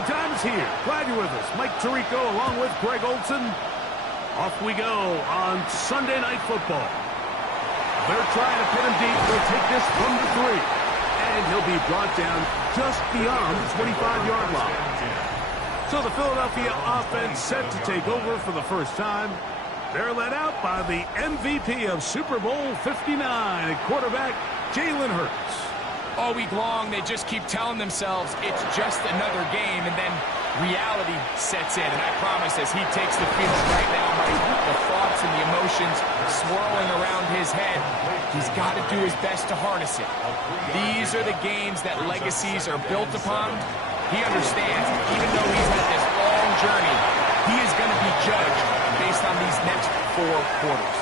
Game time is here. Glad you're with us. Mike Tirico along with Greg Olson. Off we go on Sunday Night Football. They're trying to pin him deep. They'll take this from the 3. And he'll be brought down just beyond the 25-yard line. So the Philadelphia offense set to take over for the first time. They're led out by the MVP of Super Bowl 59 at quarterback, Jalen Hurts. All week long, they just keep telling themselves it's just another game, and then reality sets in. And I promise, as he takes the field right now, the thoughts and the emotions swirling around his head, he's got to do his best to harness it. These are the games that legacies are built upon. He understands, even though he's had this long journey, he is going to be judged based on these next 4 quarters.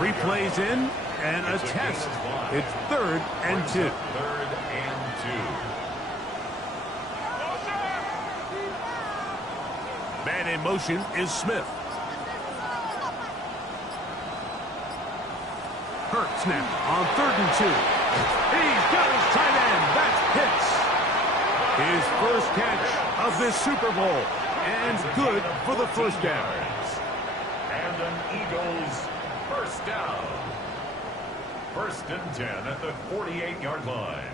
3 plays in and a test. It's 3rd and 2. Man in motion is Smith. Hurts now on 3rd and 2. He's got his tight end. That's Pitts. His first catch of this Super Bowl. And good for the first down. And an Eagles first down. 1st and 10 at the 48-yard line.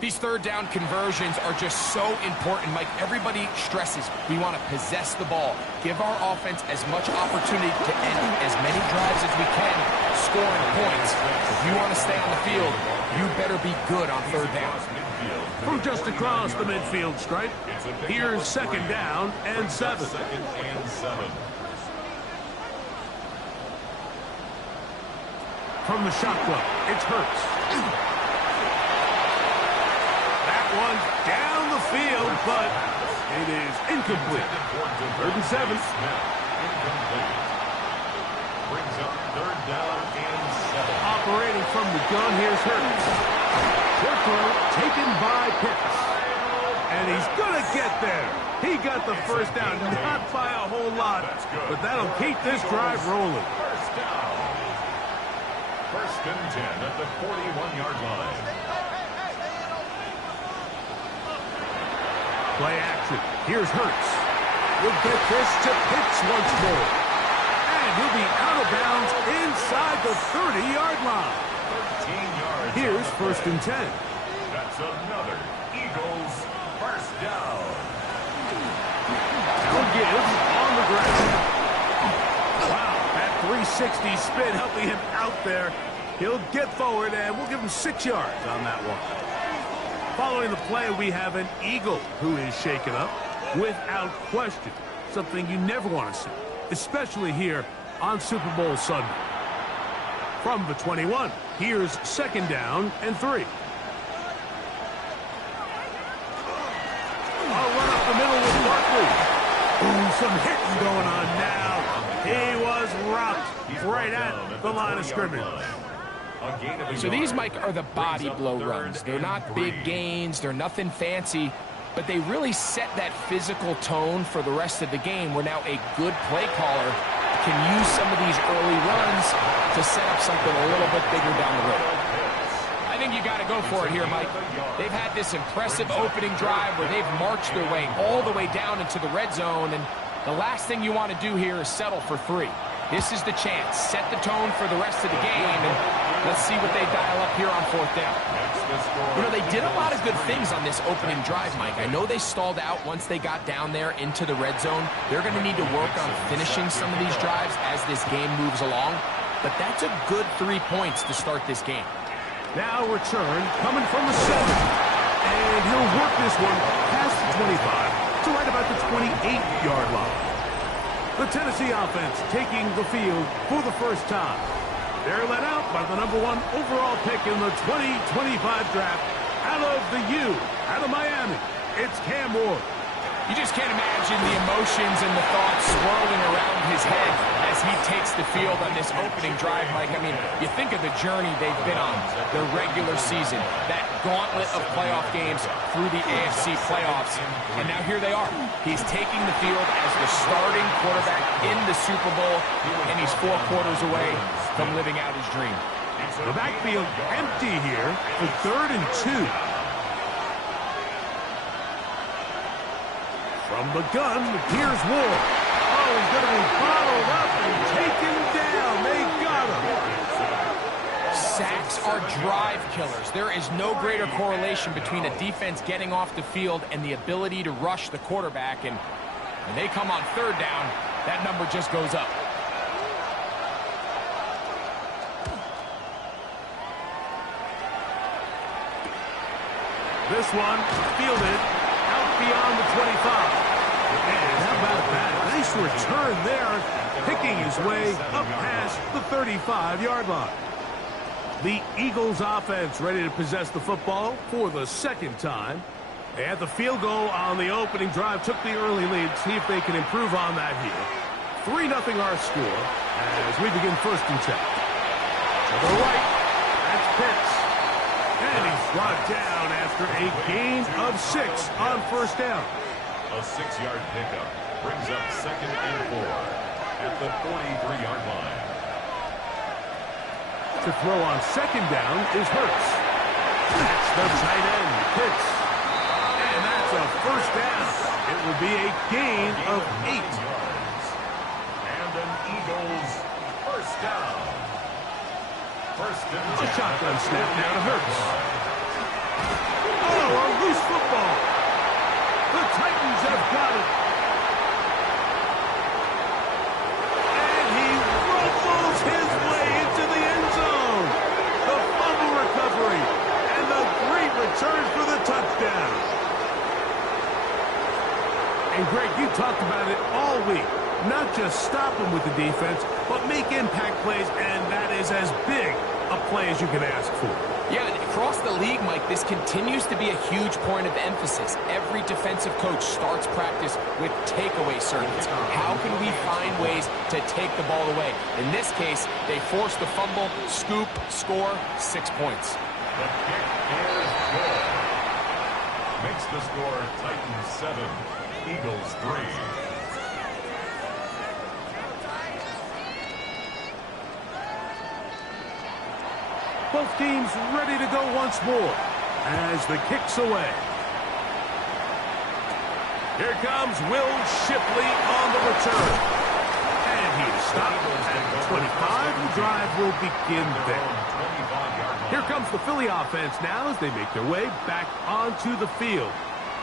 These 3rd down conversions are just so important, Mike. Everybody stresses we want to possess the ball, give our offense as much opportunity to end as many drives as we can, scoring points. If you want to stay on the field, you better be good on 3rd down. From just across the midfield stripe, here's 2nd down and 7. From the shotgun, it's Hurts. That one's down the field, but it is incomplete. 3rd and 7. Brings up 3rd down and 7. Operating from the gun, here's Hurts. Quick throw taken by Pitts. And he's going to get there. He got the first down, not by a whole lot, but that'll keep this drive rolling. 1st and 10 at the 41-yard line. Play action. Here's Hurts. We'll get this to Pitts once more. And he'll be out of bounds inside the 30-yard line. 13 yards. Here's 1st and 10. That's another Eagles first down. Now gives on the ground. Wow, that 360 spin helping him out there. He'll get forward, and we'll give him 6 yards on that one. Following the play, we have an Eagle who is shaken up without question. Something you never want to see, especially here on Super Bowl Sunday. From the 21, here's 2nd down and 3. A run up the middle with Barkley. Ooh, some hitting going on now. He was rocked right at the line of scrimmage. So these, Mike, are the body blow runs. They're not big gains. They're nothing fancy. But they really set that physical tone for the rest of the game where now a good play caller can use some of these early runs to set up something a little bit bigger down the road. I think you got to go for it here, Mike. They've had this impressive opening drive where they've marched their way all the way down into the red zone, and the last thing you want to do here is settle for 3. This is the chance. Set the tone for the rest of the game, and let's see what they dial up here on 4th down. You know, they did a lot of good things on this opening drive, Mike. I know they stalled out once they got down there into the red zone. They're going to need to work on finishing some of these drives as this game moves along. But that's a good 3 points to start this game. Now return coming from the 7. And he'll work this one past the 25 to right about the 28-yard line. The Tennessee offense taking the field for the first time. They're led out by the #1 overall pick in the 2025 draft out of the U, out of Miami. It's Cam Ward. You just can't imagine the emotions and the thoughts swirling around his head as he takes the field on this opening drive, Mike. I mean, you think of the journey they've been on, their regular season, that gauntlet of playoff games through the AFC playoffs, and now here they are. He's taking the field as the starting quarterback in the Super Bowl, and he's 4 quarters away from living out his dream. The backfield empty here for 3rd and 2. From the gun, here's Ward. Oh, he's going to be bottled up and taken down. They got him. Sacks are drive killers. There is no greater correlation between a defense getting off the field and the ability to rush the quarterback. And when they come on third down, that number just goes up. This one fielded out beyond the 25. And how about that? Nice return there, picking his way up past the 35-yard line. The Eagles offense ready to possess the football for the second time. They had the field goal on the opening drive, took the early lead, see if they can improve on that here. 3-0 our score as we begin first and 10. To the right, that's Pitts. And he's brought down after a gain of 6 on first down. A 6-yard pickup brings up 2nd and 4 at the 43-yard line. To throw on second down is Hurts. That's the tight end, Pitts. And that's a first down. It will be a gain of 8. And an Eagles first down. First and 10. A shotgun snap now to Hurts. Oh, a loose football. The Titans have got it. And he rumbles his way into the end zone. The fumble recovery and the great return for the touchdown. And Greg, you talked about it all week. Not just stop them with the defense, but make impact plays, and that is as big a play as you can ask for. Yeah, and across the league, Mike, this continues to be a huge point of emphasis. Every defensive coach starts practice with takeaway circuits. How can we find ways to take the ball away? In this case, they forced the fumble, scoop, score, 6 points. The kick is good. Makes the score Titans 7, Eagles 3. Both teams ready to go once more as the kick's away. Here comes Will Shipley on the return. And he is stopped at 25. The drive will begin there. Here comes the Philly offense now as they make their way back onto the field.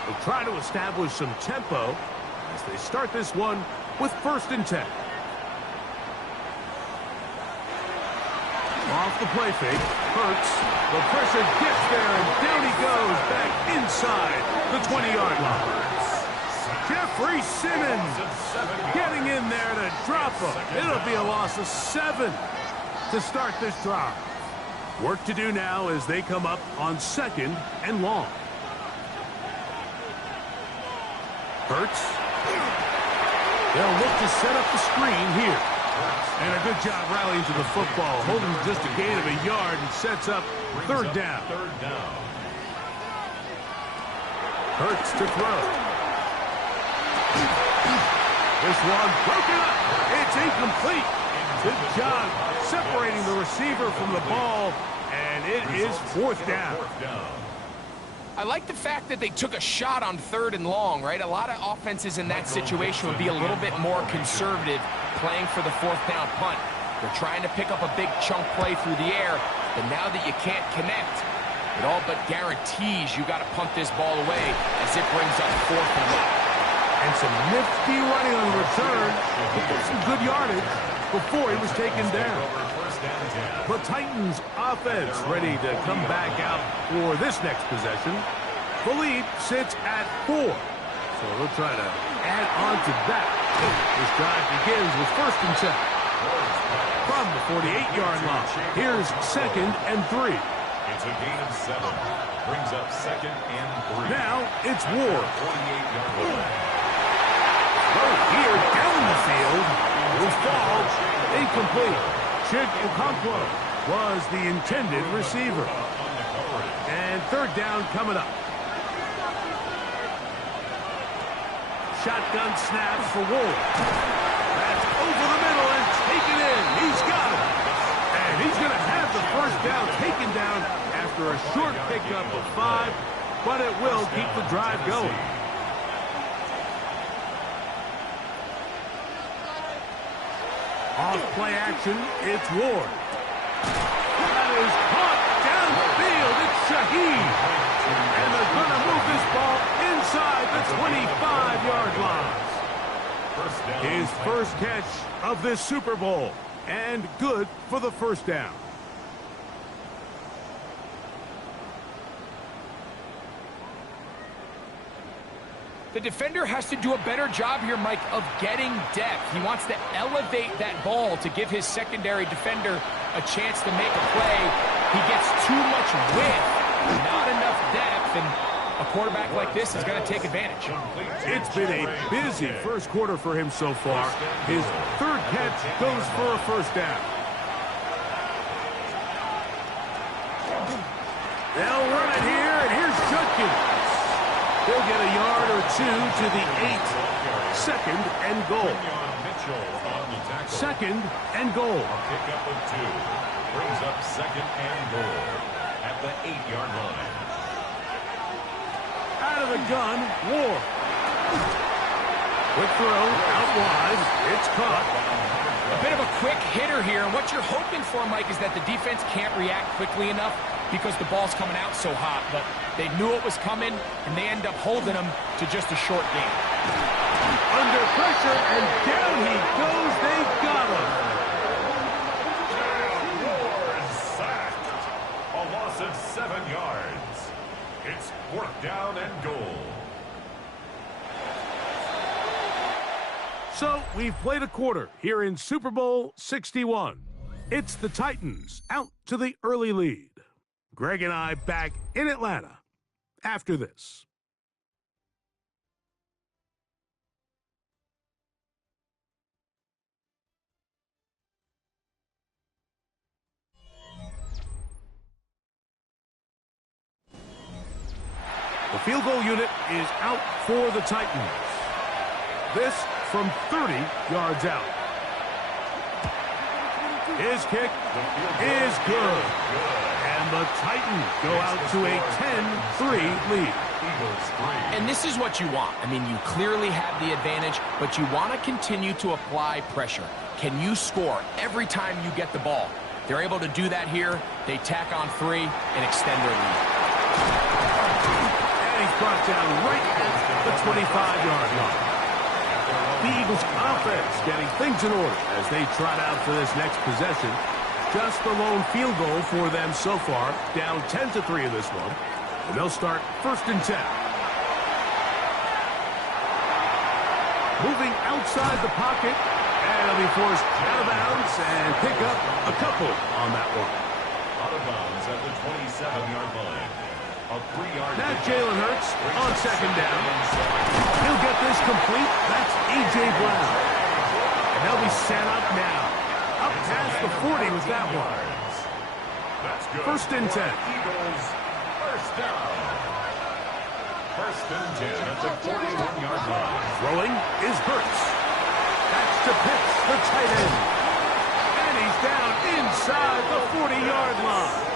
They try to establish some tempo as they start this one with first and 10. Off the play fake, Hurts. The pressure gets there, and down he goes back inside the 20-yard line. Jeffrey Simmons getting in there to drop him. It'll be a loss of 7 to start this drive. Work to do now as they come up on 2nd and long. Hurts. They'll look to set up the screen here. And a good job rallying to the football, holding just a gain of a yard and sets up third down. Hurts to throw. This one broken up. It's incomplete. Good job separating the receiver from the ball, and it is fourth down. I like the fact that they took a shot on 3rd and long, right? A lot of offenses in that situation would be a little bit more conservative playing for the 4th down punt. They're trying to pick up a big chunk play through the air, but now that you can't connect, it all but guarantees you got to punt this ball away as it brings up 4th and long. And some nifty running on the return. He got some good yardage before he was taken down. The Titans offense ready to come back out for this next possession. Philippe sits at 4. So they'll try to add on to that. This drive begins with first and 10. From the 48-yard line, here's 2nd and 3. It's a gain of 7. Brings up 2nd and 3. Now it's Ward. 48-yard line. Here down the field will fall incomplete. Chig Okonkwo was the intended receiver. And third down coming up. Shotgun snap for Ward. That's over the middle and taken in. He's got it. And he's going to have the first down taken down after a short pickup of 5, but it will keep the drive going. Off play action, it's Ward. That is caught downfield. It's Shaheed. And they're going to move this ball inside the 25-yard line. His first catch of this Super Bowl. And good for the first down. The defender has to do a better job here, Mike, of getting depth. He wants to elevate that ball to give his secondary defender a chance to make a play. He gets too much width, not enough depth, and a quarterback like this is going to take advantage. It's been a busy first quarter for him so far. His third catch goes for a first down. They'll run it here, and here's Judkins. He'll get a yard or two to the 8. Second and goal. Second and goal. Pickup of 2. Brings up second and goal at the 8-yard line. Out of the gun, Ward. Quick throw, out wide. It's caught. A bit of a quick hitter here. And what you're hoping for, Mike, is that the defense can't react quickly enough because the ball's coming out so hot. But they knew it was coming, and they end up holding them to just a short game. Under pressure, and down he goes. They got him. Ward sacked. A loss of 7 yards. It's 4th down and goal. So we've played a quarter here in Super Bowl 61. It's the Titans out to the early lead. Greg and I back in Atlanta after this. The field goal unit is out for the Titans. This from 30 yards out. His kick is good. And the Titans go out to a 10-3 lead. And this is what you want. I mean, you clearly have the advantage, but you want to continue to apply pressure. Can you score every time you get the ball? They're able to do that here. They tack on 3 and extend their lead. And he's brought down right at the 25-yard line. The Eagles offense getting things in order as they trot out for this next possession. Just the lone field goal for them so far, down 10-3 in this one. And they'll start 1st and 10. Moving outside the pocket, and he'll be forced out of bounds and pick up a couple on that one. Out of bounds at the 27-yard line. A 3-yard. Now Jalen Hurts on 2nd down. He'll get this complete. That's A.J. Brown. And they'll be set up now. Up past the 40 with that one. That's good. 1st and 10. Eagles, first down. 1st and 10 at the 41-yard line. Throwing is Hurts. That's to Pitts, the tight end. And he's down inside the 40-yard line.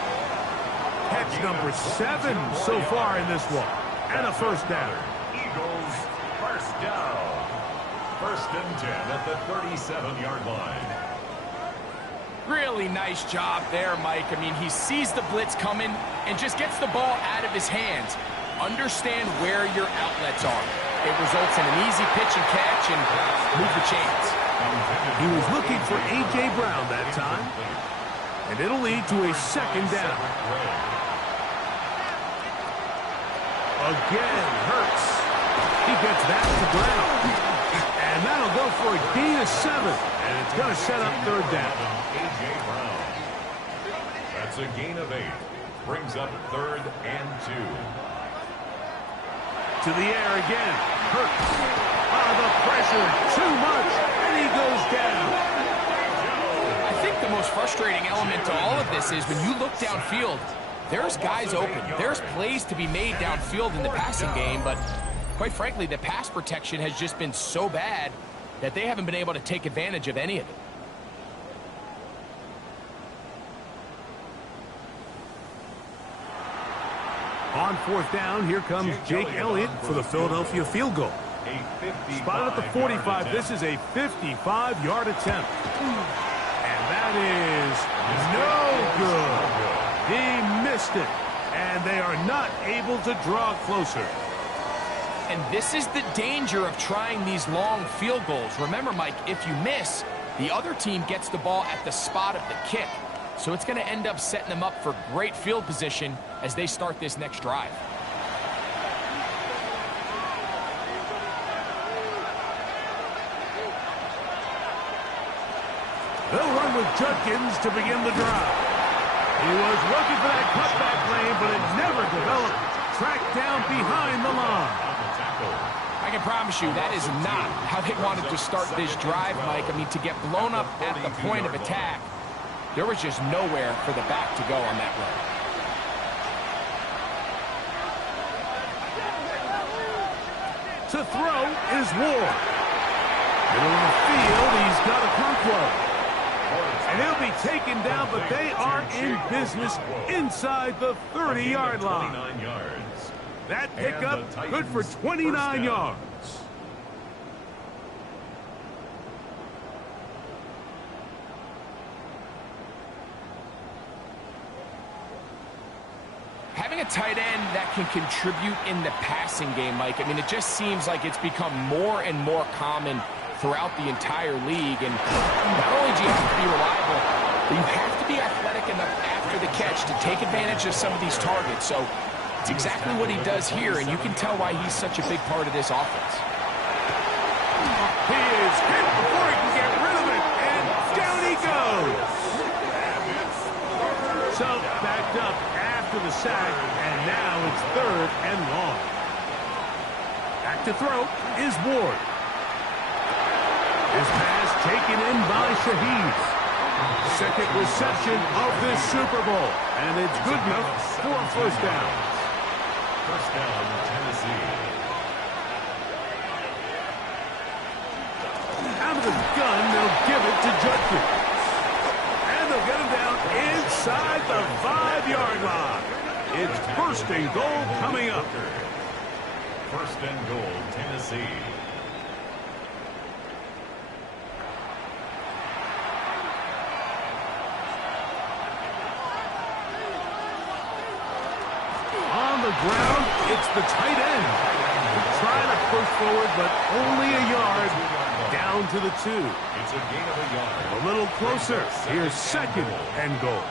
Catch number 7 so far in this one. And a first down. Eagles, first down. 1st and 10 at the 37-yard line. Really nice job there, Mike. I mean, he sees the blitz coming and just gets the ball out of his hands. Understand where your outlets are. It results in an easy pitch and catch and move the chains. He was looking for A.J. Brown that time. And it'll lead to a 2nd down. Again, Hurts. He gets that to Brown. And that'll go for a gain of 7. And it's going to set up 3rd down. A.J. Brown. That's a gain of 8. Brings up 3rd and 2. To the air again. Hurts. The pressure. Too much. And he goes down. I think the most frustrating element to all of this is when you look downfield, there's guys open. There's plays to be made downfield in the passing game, but quite frankly, the pass protection has just been so bad that they haven't been able to take advantage of any of it. On 4th down, here comes Jake Elliott for the Philadelphia field goal. Spotted at the 45. This is a 55-yard attempt. And that is no good. He missed it. And they are not able to draw closer. And this is the danger of trying these long field goals. Remember, Mike, if you miss, the other team gets the ball at the spot of the kick. So it's going to end up setting them up for great field position as they start this next drive. They'll run with Judkins to begin the drive. He was looking for that cutback lane, but it never developed. Tracked down behind the line. I can promise you that is not how they wanted to start this drive, Mike. I mean, to get blown up at the point of attack, there was just nowhere for the back to go on that run. To throw is Ward. Middle of the field, he's got a Conquo. And he'll be taken down, but they are in business inside the 30-yard line. That pickup good for 29 yards. Having a tight end that can contribute in the passing game, Mike, I mean, it just seems like it's become more and more common throughout the entire league. And not only do you have to be reliable, but you have to be athletic enough after the catch to take advantage of some of these targets. So it's exactly what he does here, and you can tell why he's such a big part of this offense. He is hit before he can get rid of it, and down he goes. So backed up after the sack, and now it's 3rd and long. Back to throw is Ward. His pass taken in by Shaheed. Second reception of this Super Bowl, and it's good enough for a first down. First down, Tennessee. Out of the gun, they'll give it to Judkins. And they'll get him down inside the 5-yard line. It's first and goal coming up. First and goal, Tennessee. On the ground, it's the tight end. Trying to push forward, but only a yard. Down to the 2. It's a gain of a yard. A little closer. Here's second and goal.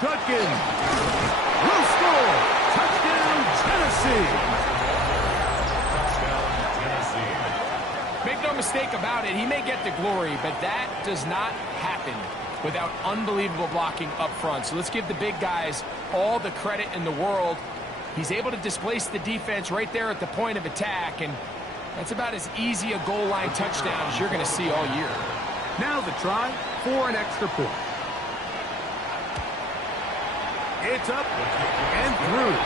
Judkins will score. Touchdown, Tennessee. Touchdown, Tennessee. Make no mistake about it, he may get the glory, but that does not happen without unbelievable blocking up front. So let's give the big guys all the credit in the world. He's able to displace the defense right there at the point of attack, and that's about as easy a goal line touchdown as you're going to see all year. Now the try for an extra point. It's up and through.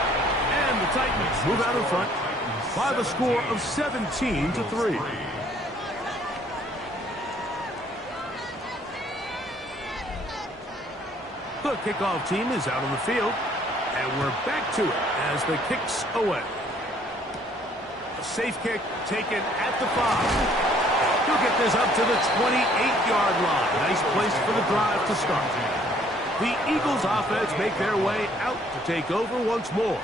And the Titans move out in front by the score of 17-3. The kickoff team is out on the field, and we're back to it as the kick's away. A safe kick taken at the 5. He'll get this up to the 28-yard line. Nice place for the drive to start. The Eagles offense make their way out to take over once more.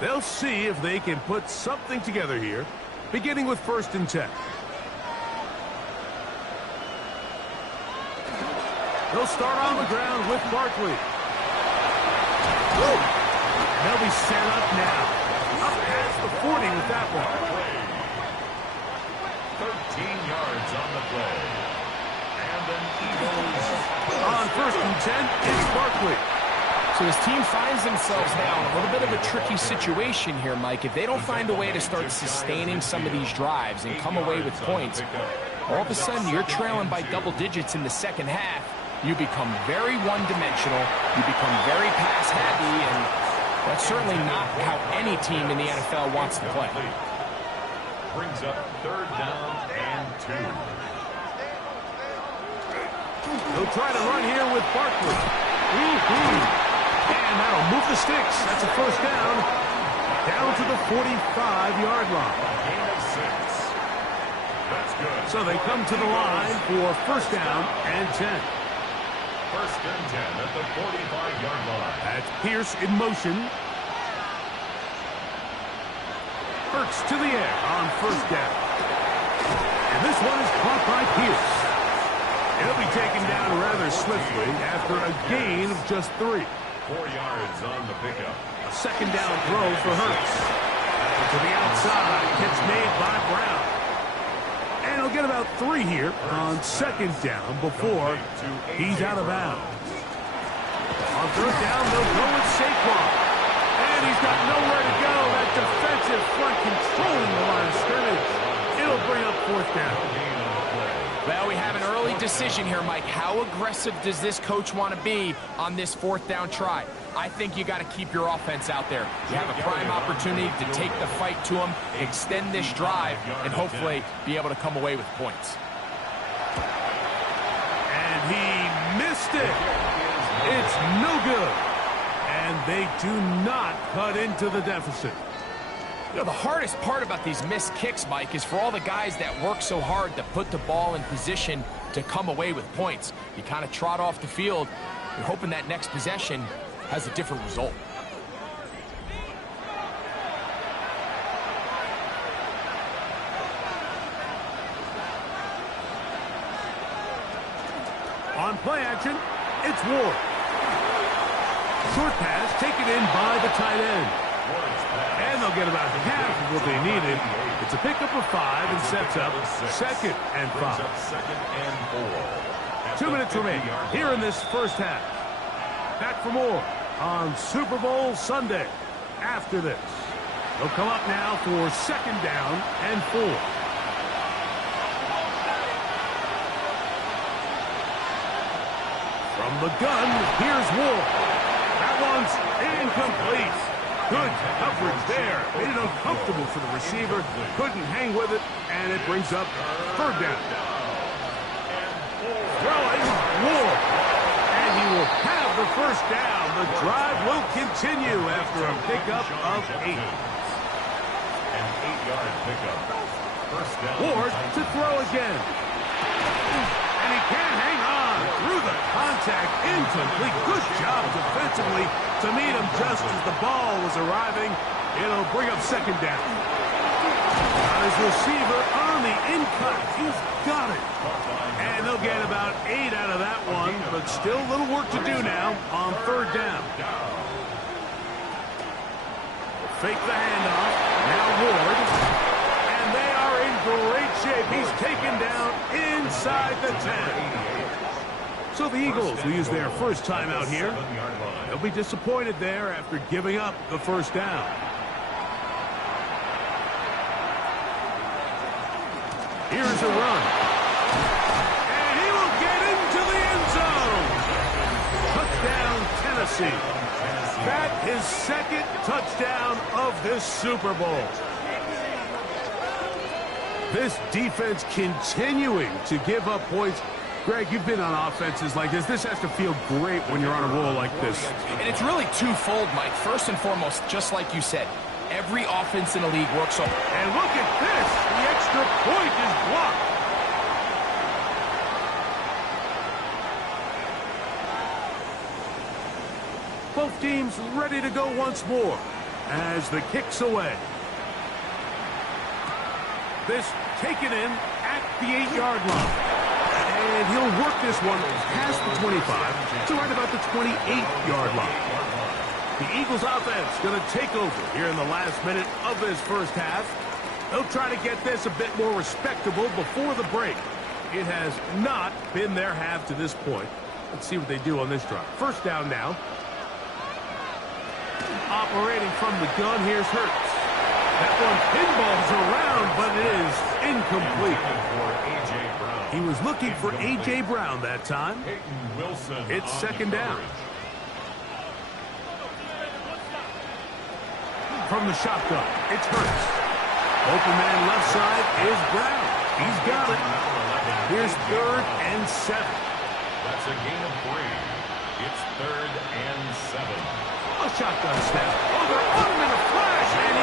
They'll see if they can put something together here, beginning with 1st and 10. They'll start on the ground with Barkley. They'll be set up now. Up past the 40 with that one. 13 yards on the play. And an Eagles. On 1st and 10, it's Barkley. So his team finds themselves now in a little bit of a tricky situation here, Mike. If they don't find a way to start sustaining some of these drives and come away with points, all of a sudden you're trailing by double digits in the second half. You become very one-dimensional. You become very pass-happy, and that's certainly not how any team in the NFL wants to play. Brings up 3rd down and 2. They'll try to run here with Barkley. And that'll move the sticks. That's a first down. down to the 45-yard line. Gain of 6. That's good. So they come to the line for first down and 10. First and 10 at the 45-yard line. That's Pierce in motion. Hurts to the air on first down. And this one is caught by Pierce. He'll be taken down rather swiftly after a gain of just 3. 4 yards on the pickup. A second down throw for Hurts. To the outside, catch made by Brown. And he'll get about 3 here on second down before he's out of bounds. On third down, they'll go with Saquon. And he's got nowhere to go. That defensive front controlling the line of scrimmage. It'll bring up fourth down. Well, we have an early decision here, Mike. How aggressive does this coach want to be on this fourth down try? I think you got to keep your offense out there. You have a prime opportunity to take the fight to them, extend this drive, and hopefully be able to come away with points. And he missed it. It's no good. And they do not cut into the deficit. You know, the hardest part about these missed kicks, Mike, is for all the guys that work so hard to put the ball in position to come away with points. You kind of trot off the field. You're hoping that next possession has a different result. On play action, it's Ward. Short pass taken in by the tight end. And they'll get about half of what they needed. It's a pickup of 5 and sets up second and 5. 2 minutes remaining here in this first half. Back for more on Super Bowl Sunday. After this, they'll come up now for second down and 4. From the gun, here's Ward. That one's incomplete. Good coverage there. Made it uncomfortable for the receiver. Couldn't hang with it, and it brings up third down. Throwing, Ward. And he will have the first down. The drive will continue after a pickup of 8. An 8-yard pickup. First down. Ward to throw again. And he can't hang on through the contact. Incomplete. Good job defensively to meet him just as the ball was arriving. It'll bring up second down. Got his receiver on the in-cut. He's got it. And they'll get about 8 out of that one, but still a little work to do now on third down. Fake the handoff. Now Ward. And they are in great shape. He's taken down inside the 10. So the Eagles will use their first time out here. They'll be disappointed there after giving up the first down. Here's a run. And he will get into the end zone. Touchdown, Tennessee. That is second touchdown of this Super Bowl. This defense continuing to give up points. Greg, you've been on offenses like this. This has to feel great when you're on a roll like this. And it's really twofold, Mike. First and foremost, just like you said, every offense in the league works so. And look at this. The extra point is blocked. Both teams ready to go once more as the kick's away. This taken in at the 8-yard line. And he'll work this one past the 25 to right about the 28-yard line. The Eagles offense going to take over here in the last minute of this first half. They'll try to get this a bit more respectable before the break. It has not been their half to this point. Let's see what they do on this drive. First down now. Operating from the gun, here's Hurts. That one pinballs around, but it is incomplete. He was looking for A.J. Brown that time. It's second down. From the shotgun, it's Hurts. Open man left side is Brown. He's got it. Here's third and 7. That's a gain of 3. It's third and 7. A shotgun snap. Oh, they're on him in a flash, and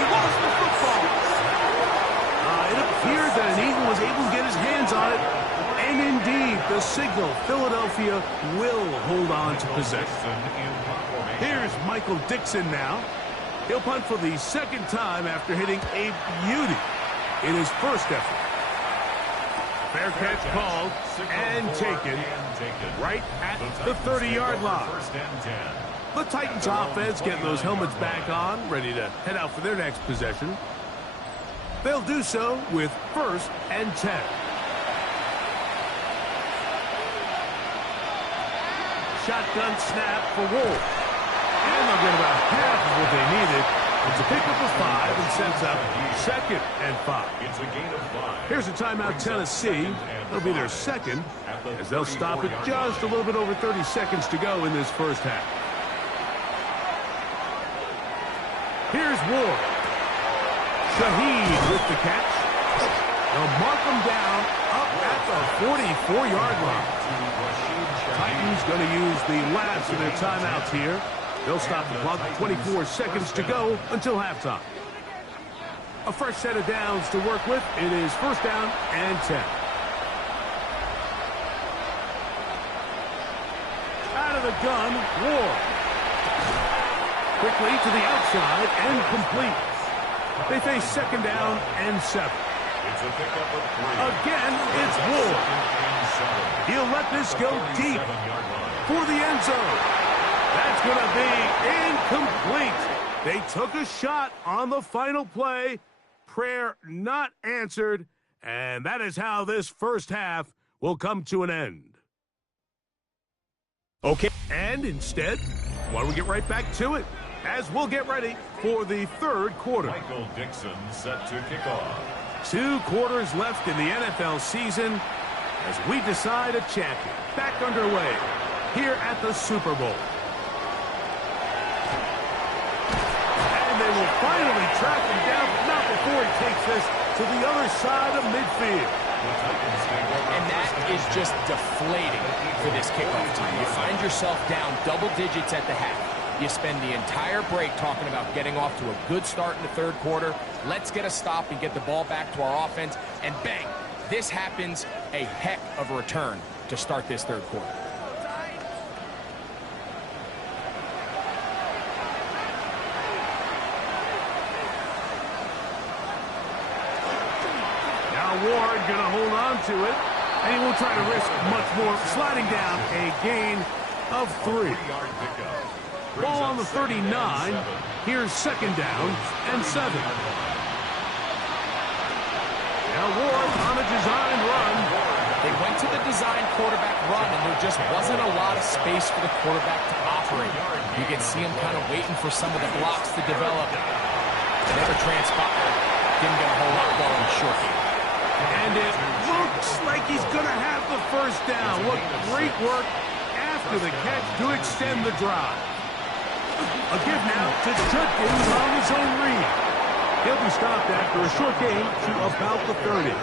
Philadelphia will hold on to possession. Here's Michael Dickson now. He'll punt for the second time after hitting a beauty in his first effort. Fair catch called and taken right at the 30-yard line. The Titans offense getting those helmets back on, ready to head out for their next possession. They'll do so with 1st and 10. Shotgun snap for Wolf. And they'll get about half of what they needed. It's a pickup of 5 and sets up 2nd and 5. It's a gain of 5. Here's a timeout, Tennessee. It'll be their second, as they'll stop it just a little bit over 30 seconds to go in this first half. Here's Ward. Shaheed with the catch. They'll mark him down up at the 44-yard line. Titans going to use the last of their timeouts here. They'll stop the clock with 24 seconds to go until halftime. A fresh set of downs to work with. It is 1st down and 10. Out of the gun, Ward. Quickly to the outside and complete. They face 2nd down and 7. It's a pickup of 3. Again, it's Ward. He'll let this go deep for the end zone. That's going to be incomplete. They took a shot on the final play. Prayer not answered. And that is how this first half will come to an end. Okay, and instead, why don't we get right back to it, as we'll get ready for the 3rd quarter. Michael Dickson set to kick off. 2 quarters left in the NFL season as we decide a champion. Back underway here at the Super Bowl. And they will finally track him down, but not before he takes this to the other side of midfield. And that is just deflating for this kickoff team. You find yourself down double digits at the half. You spend the entire break talking about getting off to a good start in the 3rd quarter. Let's get a stop and get the ball back to our offense. And bang, this happens. A heck of a return to start this 3rd quarter. Now Ward going to hold on to it, and he won't try to risk much more, sliding down a gain of 3. Ball on the 39. Here's 2nd down and 7. Now Ward on a design run. They went to the design quarterback run, and there just wasn't a lot of space for the quarterback to operate. You can see him kind of waiting for some of the blocks to develop. It never transpired. Didn't get a whole lot going short game. And it looks like he's going to have the 1st down. What great work after the catch to extend the drive. A give now to Judkins on his own read. He'll be stopped after a short gain to about the 30.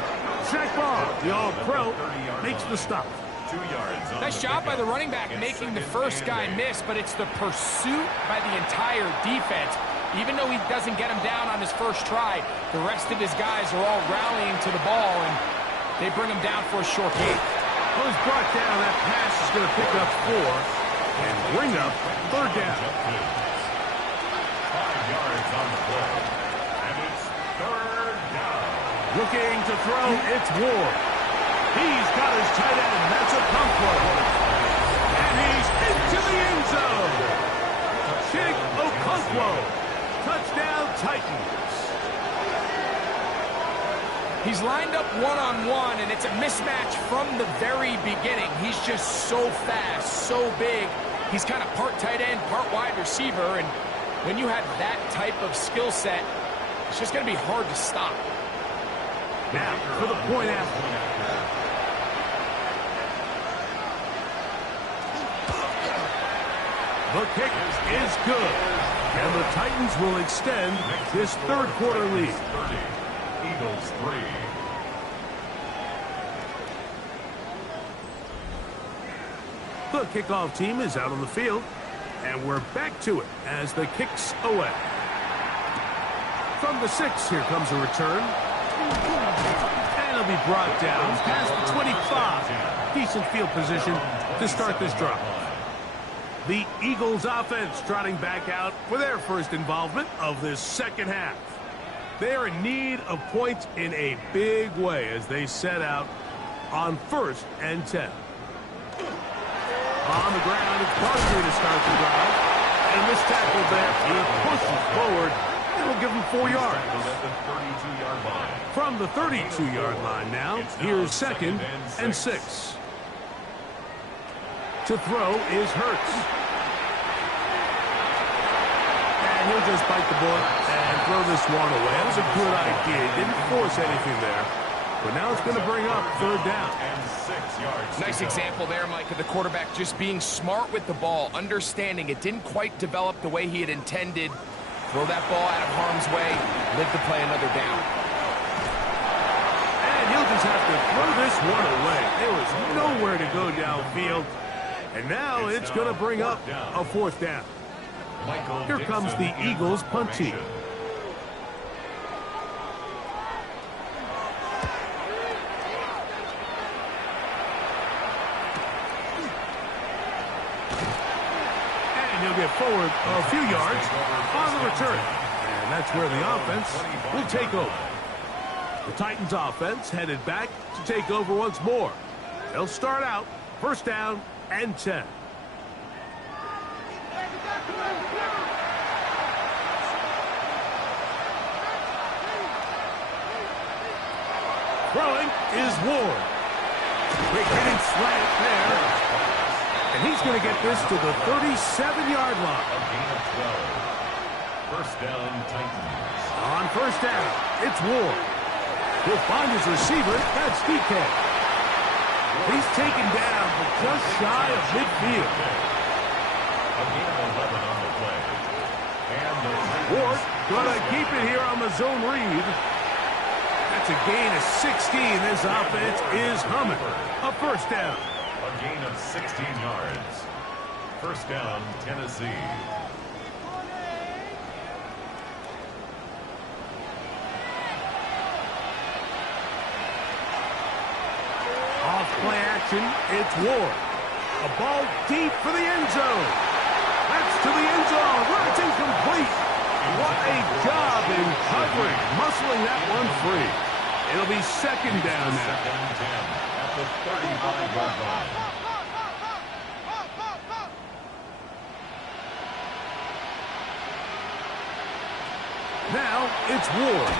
Shaq Barr, the All-Pro, makes the stop. 2 yards. Nice job by the running back making the first guy miss, but it's the pursuit by the entire defense. Even though he doesn't get him down on his first try, the rest of his guys are all rallying to the ball, and they bring him down for a short gain. Well, he's brought down. That pass is going to pick up 4 and bring up 3rd down. 5 yards on the play. And it's 3rd down. Looking to throw, it's Ward. He's got his tight end. That's a Okonkwo. And he's into the end zone. Chig Okonkwo. Touchdown, Titans. He's lined up one-on-one, and it's a mismatch from the very beginning. He's just so fast, so big. He's kind of part tight end, part wide receiver, and when you have that type of skill set, it's just going to be hard to stop. Now, for the point after. The kick is good, and the Titans will extend this 3rd quarter lead. 30. Eagles 3. The kickoff team is out on the field, and we're back to it as the kick's away. From the 6, here comes a return. And it'll be brought down past the 25. decent field position to start this drive. The Eagles offense trotting back out for their first involvement of this second half. They are in need of points in a big way as they set out on 1st and 10. On the ground, it's Barkley to start the drive. And this tackle there, he pushes forward. It'll give him 4 yards. From the 32-yard line now, here's 2nd and 6. To throw is Hurts. And he'll just bite the bullet and throw this one away. That was a good idea. He didn't force anything there. But now it's going to bring up 3rd down. Nice example there, Mike, of the quarterback just being smart with the ball, understanding it didn't quite develop the way he had intended. Throw that ball out of harm's way, live to play another down. And he'll just have to throw this one away. There was nowhere to go downfield. And now it's going to bring up a 4th down. Here comes the Eagles punt team. He'll get forward a few yards on the return. And that's where the offense will take over. The Titans offense headed back to take over once more. They'll start out 1st down and 10. Throwing is Ward. Quick hitting slant there. And he's going to get this to the 37-yard line. A gain of 12. 1st down, Titans. On 1st down, it's Ward. He'll find his receiver. That's DK. He's taken down, but just shy of midfield. A gain of 11 on the play. And the Ward going to keep it here on the zone read. That's a gain of 16. This offense is humming. A 1st down. A gain of 16 yards. 1st down, Tennessee. Off play action, it's Ward. A ball deep for the end zone. That's to the end zone where it's incomplete. What a job in covering, muscling that one free. It'll be 2nd down now. 2nd and 10 at the 35-yard line. Now it's Ward.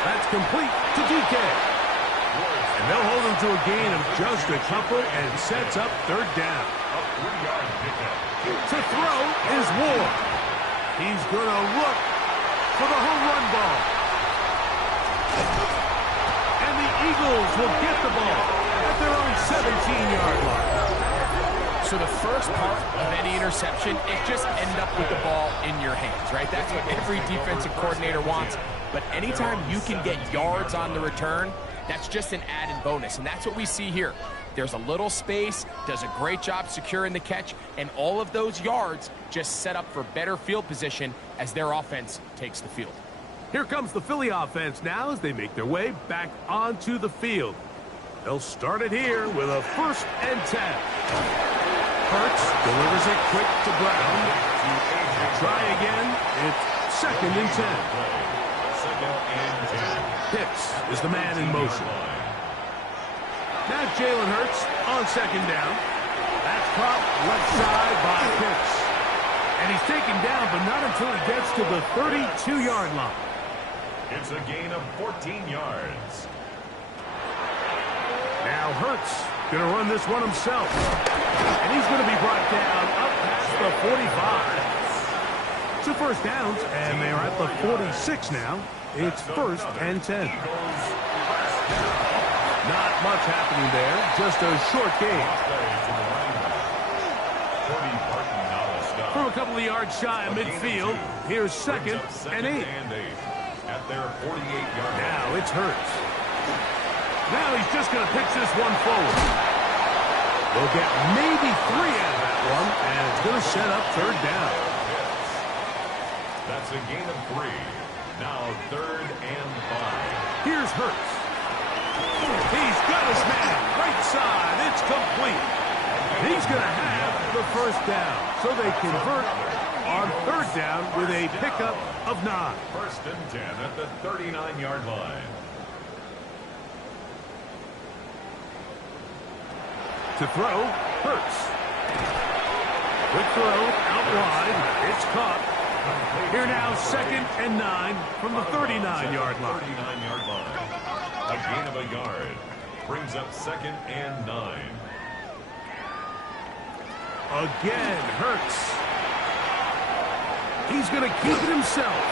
That's complete to DK. And they'll hold him to a gain of just a couple and sets up 3rd down. A 3-yard pickup. To throw is Ward. He's going to look for the home run ball. And the Eagles will get the ball at their own 17-yard line. So the first part of any interception, it just end up with the ball in your hands, right? That's what every defensive coordinator wants. But anytime you can get yards on the return, that's just an added bonus. And that's what we see here. There's a little space, does a great job securing the catch, and all of those yards just set up for better field position as their offense takes the field. Here comes the Philly offense now as they make their way back onto the field. They'll start it here with a 1st and 10. Hurts delivers it quick to Brown. Try again. It's 2nd and 10. 2nd and 10. Pitts is the man in motion. Now Jalen Hurts on 2nd down. That's caught left side by Pitts. And he's taken down, but not until he gets to the 32-yard line. It's a gain of 14 yards. Now Hurts going to run this one himself. And he's going to be brought down up past the 45. 2 first downs, and they're at the 46 now. It's 1st and 10. Not much happening there, just a short gain. From a couple of yards shy of midfield, here's 2nd and 8. At their 48-yard line. Now it's Hurts. Now he's just going to pitch this one forward. They'll get maybe 3 out of that one, and it's going to set up 3rd down. That's a gain of 3. Now 3rd and 5. Here's Hurts. He's got his man. Right side. It's complete. He's going to have the first down. So they convert on third down with a pickup of 9. First and 10 at the 39-yard line. To throw, Hurts. Quick throw, out wide. It's caught. Here now, 2nd and 9 from the 39-yard line. 39-yard line. A gain of a yard. Brings up 2nd and 9. Again, Hurts. He's going to keep it himself.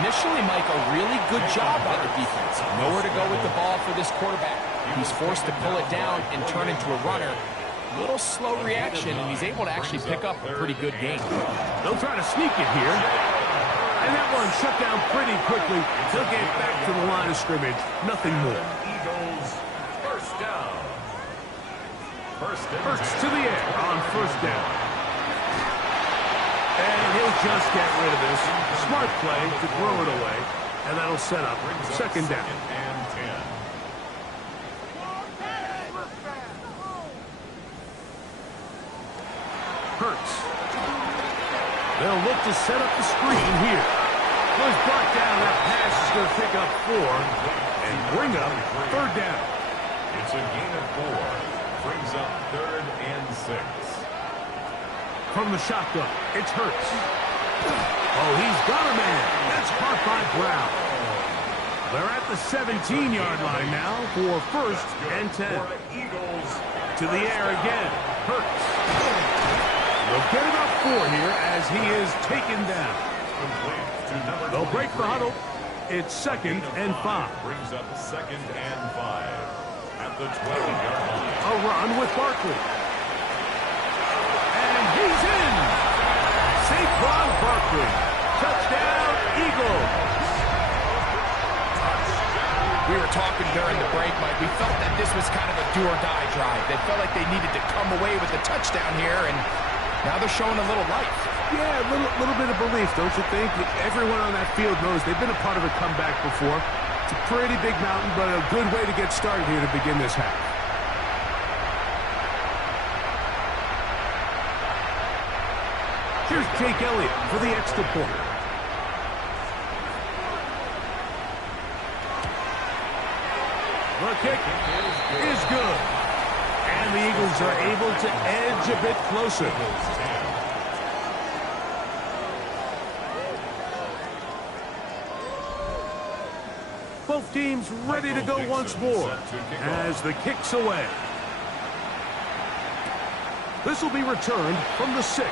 Initially, Mike, a really good job by the defense. Nowhere to go with the ball for this quarterback. He's forced to pull it down and turn into a runner. Little slow reaction, and he's able to actually pick up a pretty good game. They'll try to sneak it here. And that one shut down pretty quickly. He'll get back to the line of scrimmage. Nothing more. Eagles, first down. Hurts to the air on first down. And he'll just get rid of this. Smart play to throw it away. And that'll set up 2nd down. And 10. Hurts. They'll look to set up the screen here. Was brought down. That pass is going to pick up 4 and bring up 3rd down. It's a gain of 4. Brings up 3rd and 6. From the shotgun, it's Hurts. Oh, he's got a man. That's caught by Brown. They're at the 17-yard line now for 1st and 10. Eagles To the air again. Hurts. They'll get it up 4 here as he is taken down. They'll break the huddle. It's 2nd and 5. Brings up 2nd and 5 at the 12-yard line. A run with Barkley. And he's in. Saquon Barkley. Touchdown, Eagles. We were talking during the break, Mike. We felt that this was kind of a do-or-die drive. They felt like they needed to come away with the touchdown here, and now they're showing a little life. Yeah, a little bit of belief, don't you think? Everyone on that field knows they've been a part of a comeback before. It's a pretty big mountain, but a good way to get started here to begin this half. Here's Jake Elliott for the extra point. The kick is good. And the Eagles are able to edge a bit closer. Both teams ready to go once more as the kick's away. This will be returned from the 6.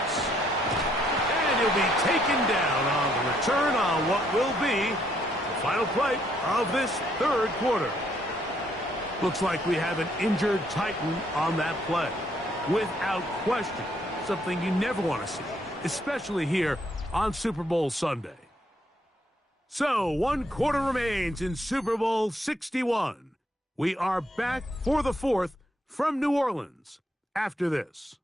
And he'll be taken down on the return on what will be the final play of this 3rd quarter. Looks like we have an injured Titan on that play. Without question, something you never want to see, especially here on Super Bowl Sunday. So, 1 quarter remains in Super Bowl 61. We are back for the 4th from New Orleans after this.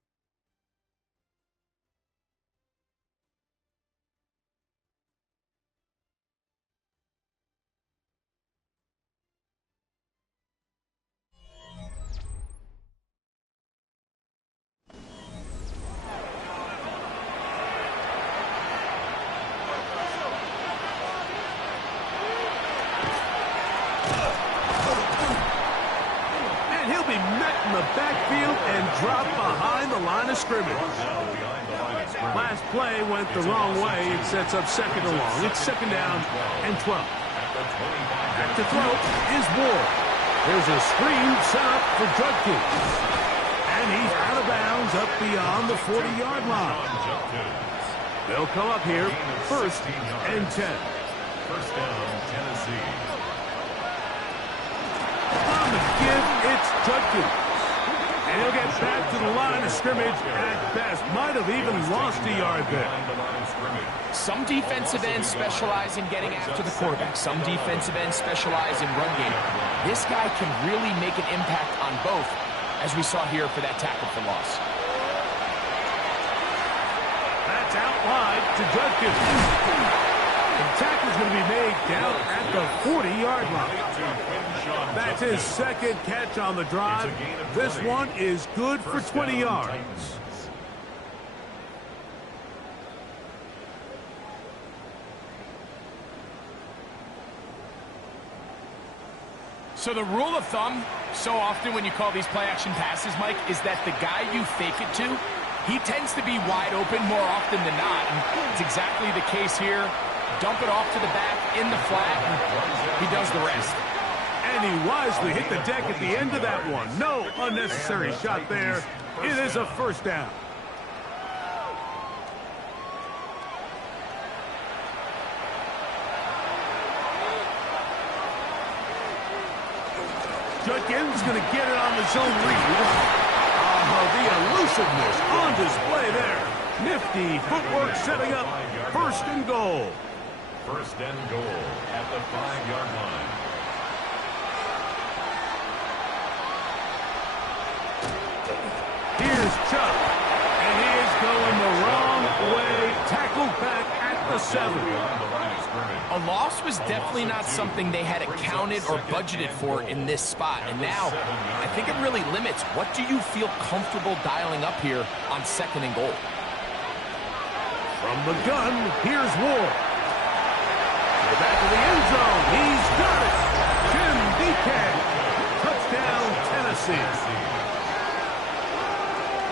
The backfield and drop behind the line of scrimmage. Last play went the wrong way. It sets up 2nd and long. It's 2nd down and 12. Back to throw is Ward. There's a screen set up for Judkins. And he's out of bounds up beyond the 40-yard line. They'll come up here 1st and 10. First down, Tennessee. On the give, it's Judkins. And he'll get back to the line of scrimmage at best. Might have even lost a yard there. Some defensive ends specialize in getting after the quarterback. Some defensive ends specialize in run game. This guy can really make an impact on both, as we saw here for that tackle for loss. That's out wide to Judkins. And tackle's going to be made down at the 40-yard line. That's his second catch on the drive. This one is good for 20 yards. So the rule of thumb, so often when you call these play-action passes, Mike, is that the guy you fake it to, he tends to be wide open more often than not. And it's exactly the case here. Dump it off to the back in the flat, and he does the rest. And he wisely hit the deck at the end of that one. No unnecessary shot there. It is a first down. Judkins going to get it on the zone read. The elusiveness on display there. Nifty footwork setting up first and goal. First and goal at the 5-yard line. Here's Chubb. And he is going the wrong way. Tackled back at the 7. A loss was definitely not something they had accounted or budgeted for in this spot. And now, I think it really limits what do you feel comfortable dialing up here on second and goal. From the gun, here's Ward. Back to the end zone. He's got it. Jim DK. Touchdown, Tennessee.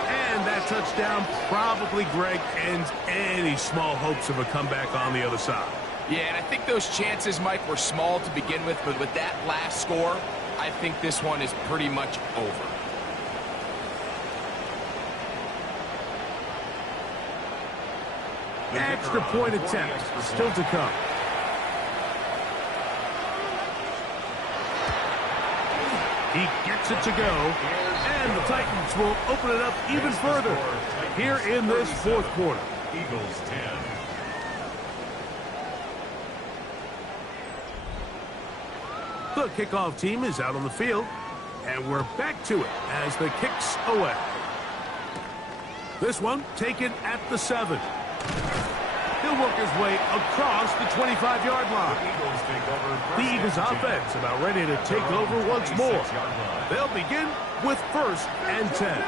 And that touchdown probably, Greg, ends any small hopes of a comeback on the other side. Yeah, and I think those chances, Mike, were small to begin with, but with that last score, I think this one is pretty much over. Extra point attempt still to come. He gets it to go, and the Titans will open it up even further here in this fourth quarter. Eagles 10. The kickoff team is out on the field, and we're back to it as the kicks away. This one taken at the 7. He'll work his way across the 25-yard line. The Eagles offense about ready to take over once more. They'll begin with first and 10.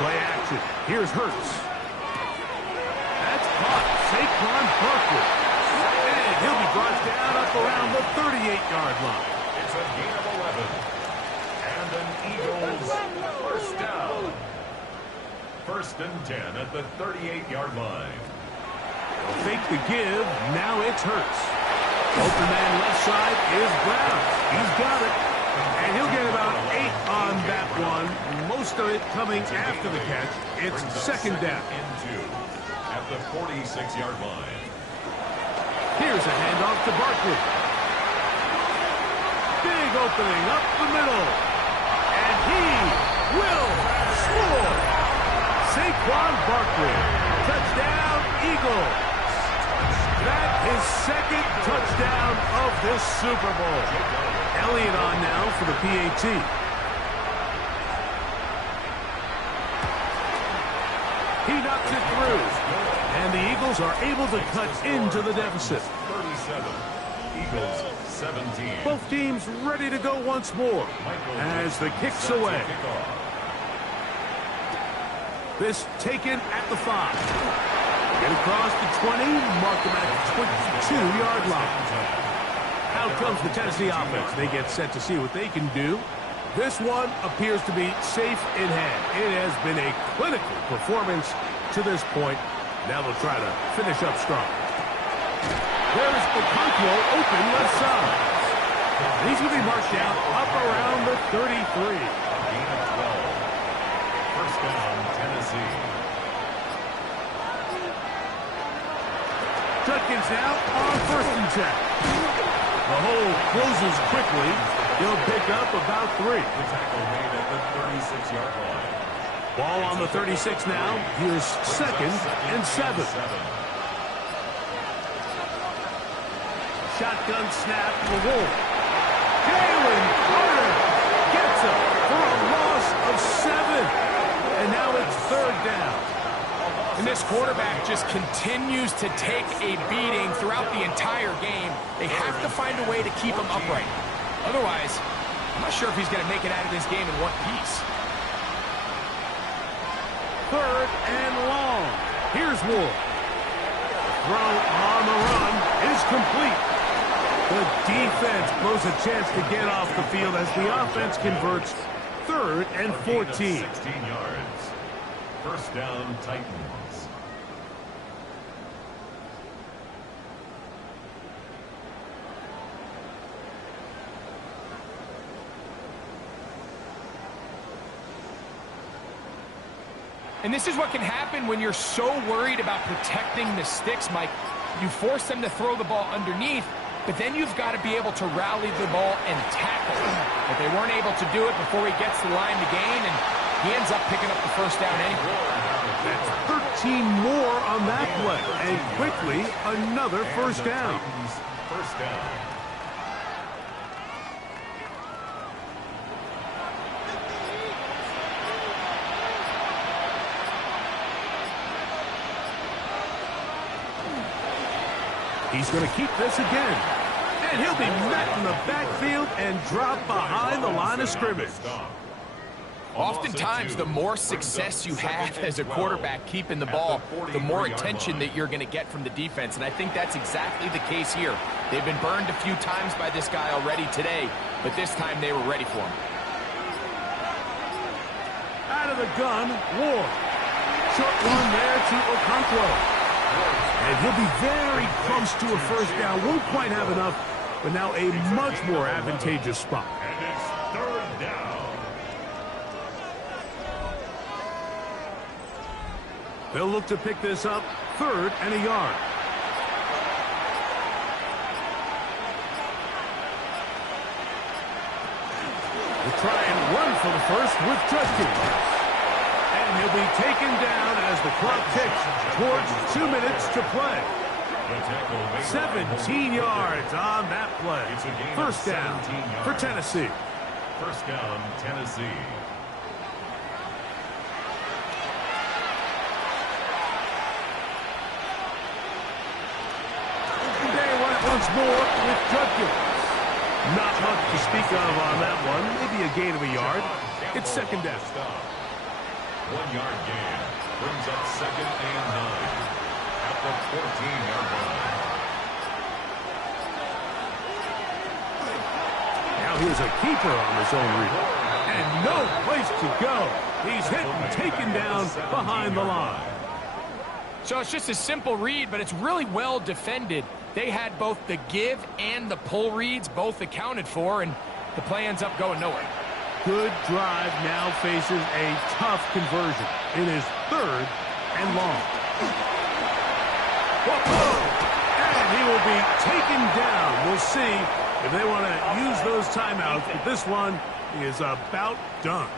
Play action. Here's Hurts. That's caught. Saquon Barkley. And he'll be brought down up around the 38-yard line. It's a gain of 11. And an Eagles first down. First and 10 at the 38-yard line. Fake the give. Now it's Hurts. Open man left side is Brown. He's got it. And he'll get about 8 on that one. Most of it coming after the catch. It's second down. At the 46-yard line. Here's a handoff to Barkley. Big opening up the middle. And he will score. Saquon Barkley. Touchdown, Eagles. That is second touchdown of this Super Bowl. Elliott on now for the PAT. He knocks it through. And the Eagles are able to cut into the deficit. 37. Eagles 17. Both teams ready to go once more as the kicks away. This taken at the 5. Get across the 20, mark them at the 22-yard line. Out comes the Tennessee offense. They get set to see what they can do. This one appears to be safe in hand. It has been a clinical performance to this point. Now they'll try to finish up strong. There's Okonkwo open left side. He's going to be marked down up around the 33. Gain of 12. First down, Tennessee. Judkins now on first and 10. The hole closes quickly. He'll pick up about 3. The tackle made at the 36-yard line. Ball on the 36 now. Here's second and 7. Shotgun snap for Wolf. Jalen Carter gets him for a loss of 7. And now it's third down. A loss And this quarterback just continues to take a beating throughout the entire game. They have to find a way to keep him upright. Otherwise, I'm not sure if he's going to make it out of this game in one piece. 3rd and long. Here's Ward. The throw on the run is complete. The defense blows a chance to get off the field as the offense converts. 3rd and 14. 16 yards. First down, Titans. And this is what can happen when you're so worried about protecting the sticks, Mike. You force them to throw the ball underneath, but then you've got to be able to rally the ball and tackle. But they weren't able to do it before he gets the line to gain, and he ends up picking up the first down anyway. That's 13 more on that play, and quickly another first down. First down. He's going to keep this again. And he'll be met in the backfield and drop behind the line of scrimmage. Oftentimes, the more success you have as a quarterback keeping the ball, the more attention that you're going to get from the defense. And I think that's exactly the case here. They've been burned a few times by this guy already today, but this time they were ready for him. Out of the gun, Ward. Short one there to Okonkwo. And he'll be very close to a first down. Won't quite have enough, but now a much more advantageous spot. And it's 3rd down. They'll look to pick this up, 3rd and a yard. We'll try and run for the first with Judkins. And he'll be taken down as the clock ticks towards 2 minutes to play. 17 yards on that play. First down for Tennessee. First down, Tennessee. They run it once more with Judkins. Not much to speak of on that one. Maybe a gain of a yard. It's second down. 1 yard gain brings up 2nd and 9 at the 14-yard line. Now here's a keeper on his own read. And no place to go. He's hit and taken down behind the line. So it's just a simple read, but it's really well defended. They had both the give and the pull reads both accounted for, and the play ends up going nowhere. Good drive now faces a tough conversion. It is 3rd and long. Whoa! And he will be taken down. We'll see if they want to use those timeouts, but this one is about done.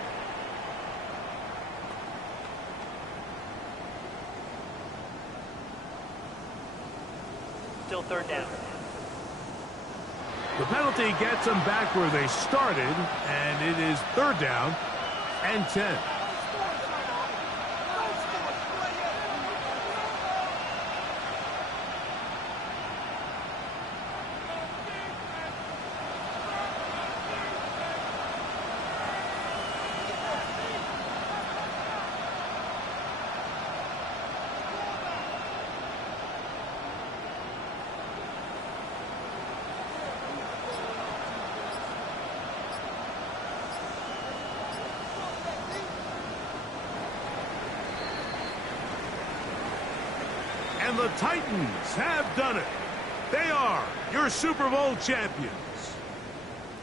Still 3rd down. The penalty gets them back where they started, and it is 3rd down and 10. And the Titans have done it. They are your Super Bowl champions.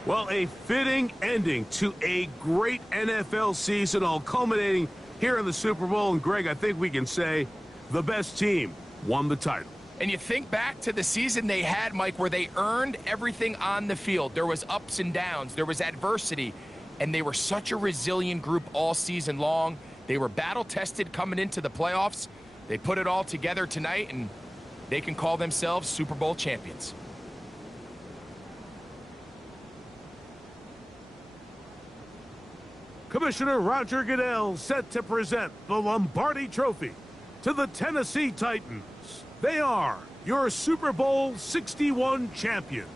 Well, a fitting ending to a great NFL season, all culminating here in the Super Bowl. And, Greg, I think we can say the best team won the title. And you think back to the season they had, Mike, where they earned everything on the field. There was ups and downs. There was adversity. And they were such a resilient group all season long. They were battle-tested coming into the playoffs. They put it all together tonight, and they can call themselves Super Bowl champions. Commissioner Roger Goodell set to present the Lombardi Trophy to the Tennessee Titans. They are your Super Bowl 61 champions.